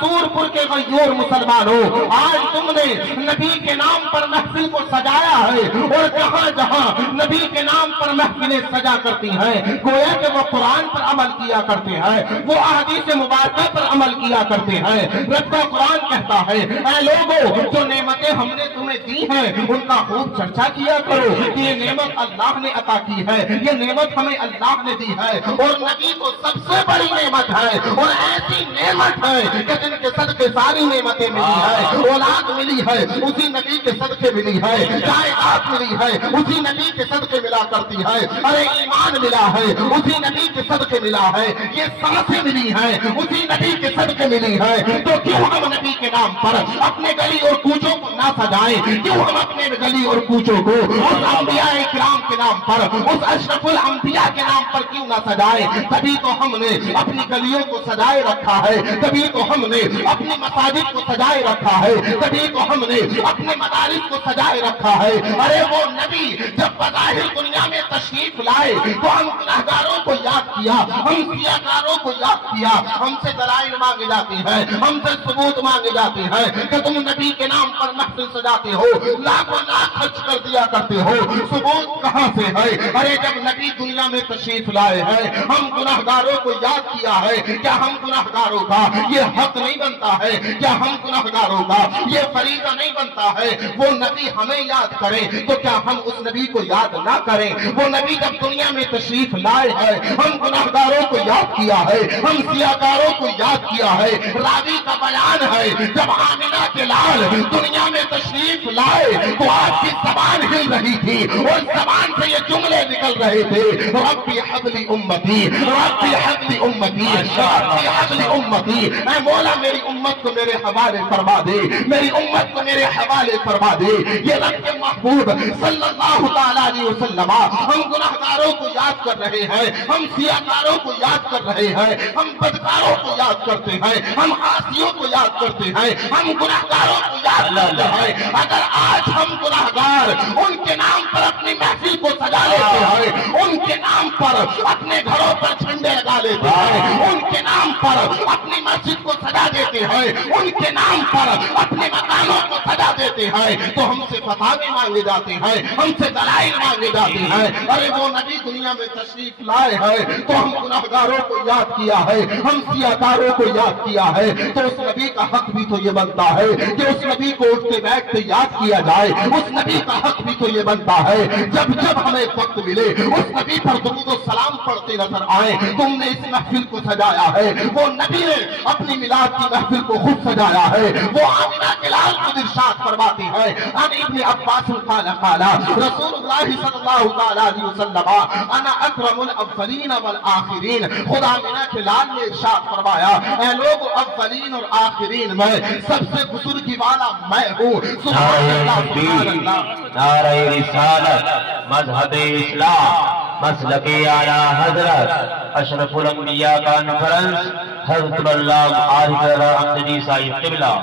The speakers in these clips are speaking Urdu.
سورپور کے غیور مسلمانوں، آج تم نے نبی کے نام پر محفل کو سجایا ہے، اور جہاں جہاں نبی کے نام پر محفلیں سجا کرتی ہیں، گویا کہ وہ قرآن پر عمل کیا کرتے ہیں، وہ احادیث مبارکہ پر عمل کیا کرتے ہیں۔ رب کا قرآن کہتا ہے اے لوگوں، جو نعمتیں ہم نے تمہیں دی ہیں ان کا خوب چرچا کیا کرو کہ یہ نعمت اللہ نے عطا کی ہے، یہ نعمت ہمیں اللہ نے دی ہے، اور نبی کو سب سے بڑی نعمت ہے، اور ایسی نعمت ہے کہ جن کے صدقے ساری نعمتیں ملی ہے، اولاد ملی ہے اسی نبی کے صدقے ملی ہے، جائیداد ملی ہے اسی نبی کے صدقے ملا کرتی ہے، ارے ایمان ملا ہے اسی نبی کے صدقے ملا ہے، یہ سانسیں ملی ہیں اسی نبی کے صدقے ملی ہے، تو کیوں ہم نبی کے نام پر اپنے گلی اور کوچوں کو نہ سجائیں؟ کیوں ہم اپنے گلی اور کوچوں کو اس انبیاء کرام کے نام پر، اس اشرف الانبیاء کے نام پر کیوں نہ سجائیں؟ تبھی تو ہم نے اپنی گلیوں کو سجائے رکھا ہے، تبھی تو ہم نے اپنی مساجد کو سجائے رکھا ہے، تبھی تو ہم نے اپنے مدارس کو سجائے رکھا ہے۔ ارے وہ نبی جب بظاہر دنیا میں تشریف لائے تو ہم گناہگاروں کو یاد کیا، ہم سیاکاروں کو یاد کیا، ہم سے دلائل مانگے جاتے ہیں، ہم سے ثبوت مانگے جاتے ہیں کہ تم نبی کے نام پر محفل سجاتے ہو، لاکھوں لاکھ خرچ کر دیا کرتے ہو، ثبوت کہاں سے ہے؟ ارے جب نبی دنیا میں تشریف لائے ہیں، ہم گناہگاروں کو یاد کیا ہے، کیا ہم گناہگاروں کا یہ حق نہیں بنتا ہے؟ کیا ہم گناہگاروں کا یہ فریضہ نہیں بنتا ہے وہ نبی ہمیں یاد کریں؟ تو کیا ہم اس نبی کو یاد نہ کریں؟ وہ نبی جب دنیا میں تشریف لائے ہیں، ہم گناہگاروں کو یاد کیا ہے، ہم سیاکاروں کو یاد کیا ہے۔ راوی کا بیان ہے جب آمنہ کے لال دنیا میں تشریف لائے تو آپ کی زبان ہل رہی تھی، اور زبان سے یہ جملے نکل رہے تھے، ربی حبلی امتی، ربی حبلی امتی، ربی حبلی امتی، اے مولا میری امت کو میرے حوالے فرما دے، میری امت کو میرے حوالے فرما دے۔ یہ رب کے محبوب صلی اللہ تعالیٰ علیہ وسلم ہم گناہگاروں کو یاد کر رہے ہیں، ہم سیاکاروں کو یاد کر رہے ہیں، ہم بدکاروں کو یاد کرتے ہیں، ہم عاصیوں کو یاد کرتے ہیں، ہم گناہگاروں کو یاد کرتے ہیں۔ اگر آج ہم گناہگار ان کے نام پر اپنی محفل کو سجا لیتے ہیں، ان کے نام پر اپنے گھروں پر جھنڈے لگا لیتے ہیں، ان کے نام پر اپنی مسجد کو سجا دیتے ہیں، ان کے نام پر اپنے مکانوں کو سجا دیتے ہیں، تو ہم سے فتاوی مانگے جاتے ہیں، ہم سے دلائل مانگے جاتے ہیں۔ ارے وہ نبی دنیا میں تشریف لائے ہیں تو ہم گناہگاروں کو یاد کیا ہے، ہم سیاکاروں کو یاد کیا ہے، تو اس نبی کا حق بھی تو یہ بنتا ہے کہ اس نبی کو اٹھتے بیٹھتے یاد کیا جائے۔ اس نبی کا حق بھی تو یہ بنتا ہے جب جب ہمیں وقت ملے اس نبی پر درود و سلام پڑھتے نظر آئے۔ تم نے اس محفل کو سجایا ہے، وہ نبی نے اپنی میلاد کی محفل کو خود سجایا ہے۔ وہ آمنہ کے لال خود ارشاد فرماتی ہے ان ابن عباس قال قال رسول اللہ صلی اللہ تعالی علیہ وسلم انا اکرم الاولین والآخرین۔ خدا آمنہ کے لال نے ارشاد فرمایا اے لوگ، اولین اور آخرین میں سب سے بزرگی والا میں ہوں۔ سبحان اللہ، سبحان اللہ۔ نعرہ رسالت، مذہب اسلام، مسلک اعلیٰ حضرت اشرف الانبیاء کانفرنس، حضرت اللہ عارف امجدی صاحب قبلہ،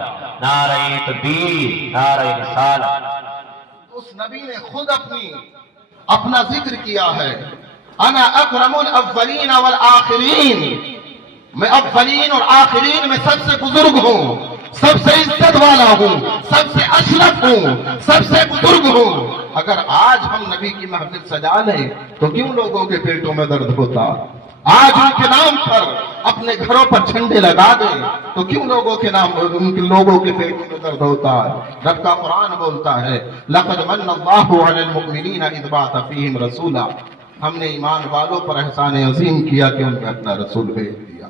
نعرہ تکبیر، نعرہ رسالت۔ اس نبی نے خود اپنا ذکر کیا ہے، انا اکرم الاولین والآخرین، میں اولین اور آخرین میں سب سے بزرگ ہوں، سب سے عزت والا ہوں، سب سے اشرف ہوں، سب سے بزرگ ہوں۔ اگر آج ہم نبی کی محفل سجا لیں تو کیوں لوگوں کے پیٹوں میں درد ہوتا؟ آج ان کے نام پر اپنے گھروں پر جھنڈے لگا دیں تو کیوں لوگوں کے پیٹوں میں درد ہوتا ہے؟ رب کا قرآن بولتا ہے لقد من اللہ علی المؤمنین اذ بعث فیہم رسولا، ہم نے ایمان والوں پر احسان عظیم کیا کہ ان میں اپنا رسول بھیج دیا۔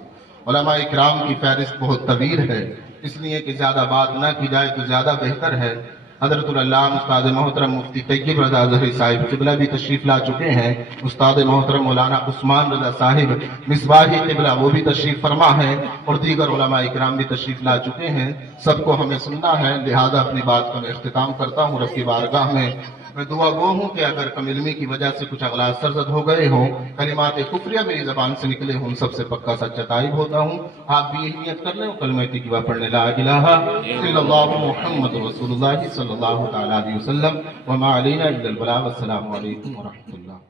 علماء اکرام کی فہرست بہت طویل ہے، اس لیے کہ زیادہ بات نہ کی جائے تو زیادہ بہتر ہے۔ حضرت العلامہ استاد محترم مفتی طیب رضا ظہری صاحب قبلہ بھی تشریف لا چکے ہیں، استاد محترم مولانا عثمان رضا صاحب مصباحی قبلہ وہ بھی تشریف فرما ہے، اور دیگر علماء اکرام بھی تشریف لا چکے ہیں۔ سب کو ہمیں سننا ہے، لہذا اپنی بات کا میں اختتام کرتا ہوں رب کی بارگاہ میں دعا گو ہوں کہ اگر کم علمی کی وجہ سے کچھ اغلاط سرزد ہو گئے ہوں، کلمات کفریہ میری زبان سے نکلے ہوں، سب سے پکا سچا تائب ہوتا ہوں۔ آپ بھی یہی نیت کر لیں، کلمہ طیبہ پڑھنے لا الہ الا اللہ محمد رسول اللہ صلی اللہ تعالی علیہ وسلم، وما علینا الا البلاغ۔ السلام علیکم ورحمۃ اللہ۔